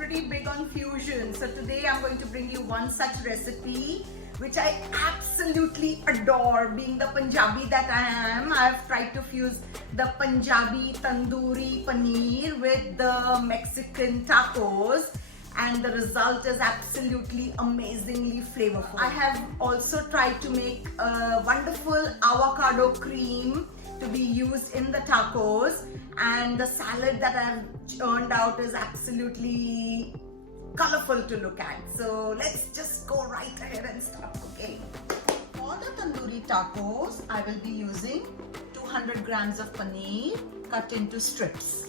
pretty big on fusion. So today I'm going to bring you one such recipe which I absolutely adore. Being the Punjabi that I am, I've tried to fuse the Punjabi tandoori paneer with the Mexican tacos, and the result is absolutely amazingly flavorful. I have also tried to make a wonderful avocado cream to be used in the tacos, and the salad that I've churned out is absolutely colorful to look at. So let's just go right ahead and start cooking. For the tandoori tacos, I will be using 200 grams of paneer cut into strips,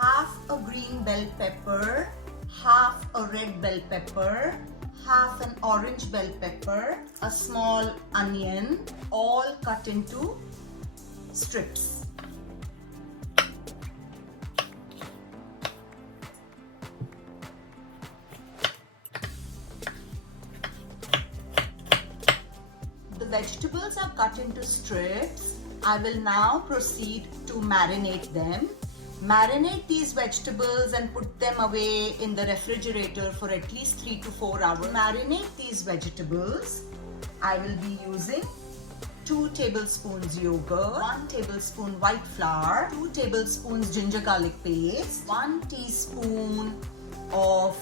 half a green bell pepper, half a red bell pepper, half an orange bell pepper, a small onion, all cut into strips. The vegetables are cut into strips. I will now proceed to marinate them. Marinate these vegetables and put them away in the refrigerator for at least 3 to 4 hours. Marinate these vegetables. I will be using 2 tablespoons yogurt, 1 tablespoon white flour, 2 tablespoons ginger garlic paste, 1 teaspoon of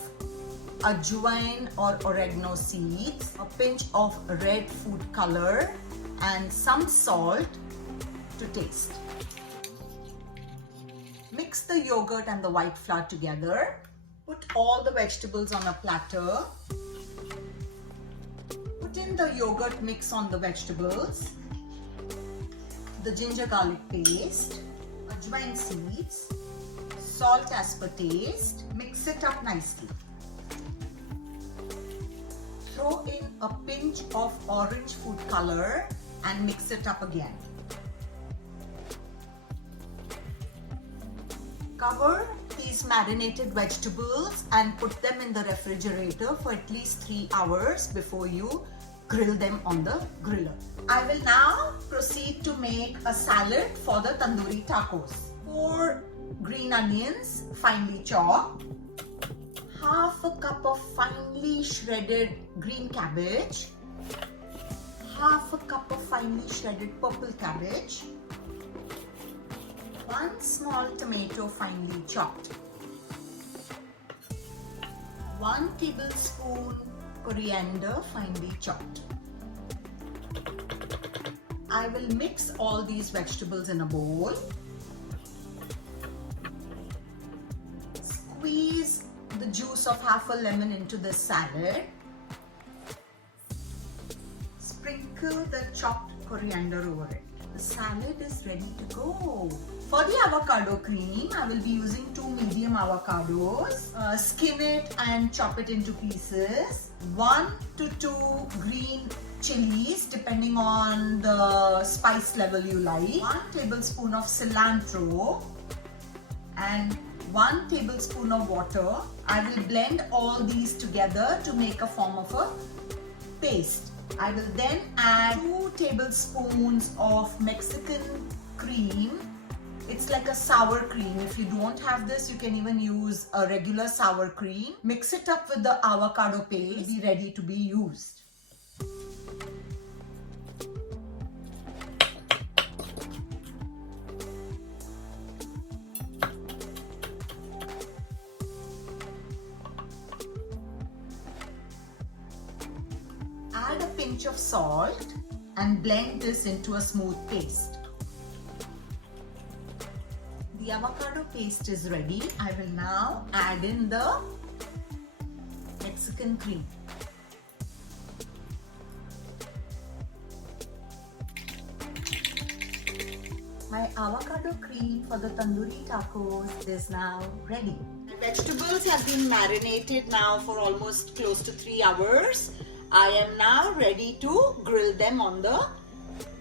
ajwain or oregano seeds, a pinch of red food color, and some salt to taste. Mix the yogurt and the white flour together. Put all the vegetables on a platter. Put in the yogurt mix on the vegetables, the ginger garlic paste, ajwain seeds, salt as per taste. Mix it up nicely. Throw in a pinch of orange food color and mix it up again. Cover these marinated vegetables and put them in the refrigerator for at least 3 hours before you grill them on the griller. I will now proceed to make a salad for the tandoori tacos. 4 green onions, finely chopped, half a cup of finely shredded green cabbage, half a cup of finely shredded purple cabbage, 1 small tomato finely chopped, 1 tablespoon coriander finely chopped. I will mix all these vegetables in a bowl. Squeeze the juice of half a lemon into the salad. Sprinkle the chopped coriander over it. The salad is ready to go. For the avocado cream, I will be using 2 medium avocados. Skin it and chop it into pieces. 1 to 2 green chilies, depending on the spice level you like. 1 tablespoon of cilantro and 1 tablespoon of water. I will blend all these together to make a form of a paste. I will then add 2 tablespoons of Mexican cream. It's like a sour cream. If you don't have this, you can even use a regular sour cream. Mix it up with the avocado paste. Be ready to be used. Add a pinch of salt and blend this into a smooth paste. The avocado paste is ready. I will now add in the Mexican cream. My avocado cream for the tandoori tacos is now ready. The vegetables have been marinated now for almost close to 3 hours. I am now ready to grill them on the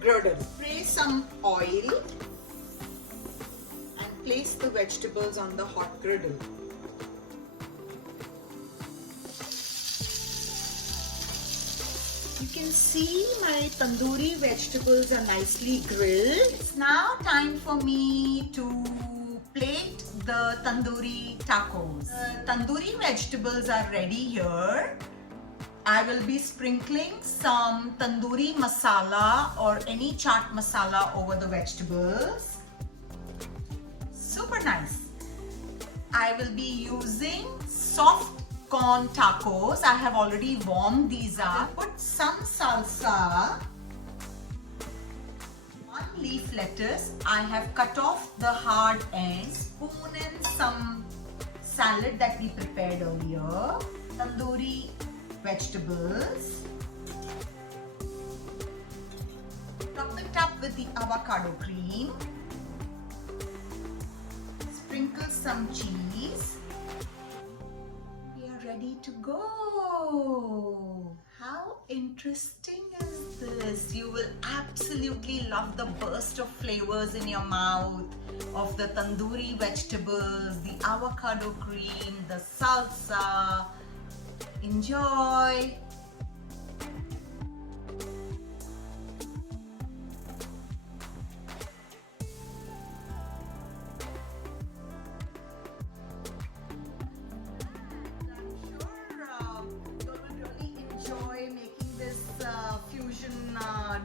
griddle. Spray some oil and place the vegetables on the hot griddle. You can see my tandoori vegetables are nicely grilled. It's now time for me to plate the tandoori tacos. Tandoori vegetables are ready here. I will be sprinkling some tandoori masala or any chaat masala over the vegetables. Super nice. I will be using soft corn tacos. I have already warmed these up. Put some salsa. 1 leaf lettuce. I have cut off the hard ends. Spoon in some salad that we prepared earlier. Tandoori vegetables. Top it up with the avocado cream. Sprinkle some cheese. We are ready to go. How interesting is this? You will absolutely love the burst of flavors in your mouth of the tandoori vegetables, the avocado cream, the salsa. Enjoy! Fusion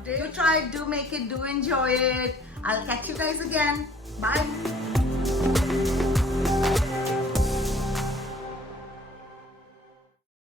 dish. Do try it, do make it, do enjoy it. I'll catch you guys again. Bye.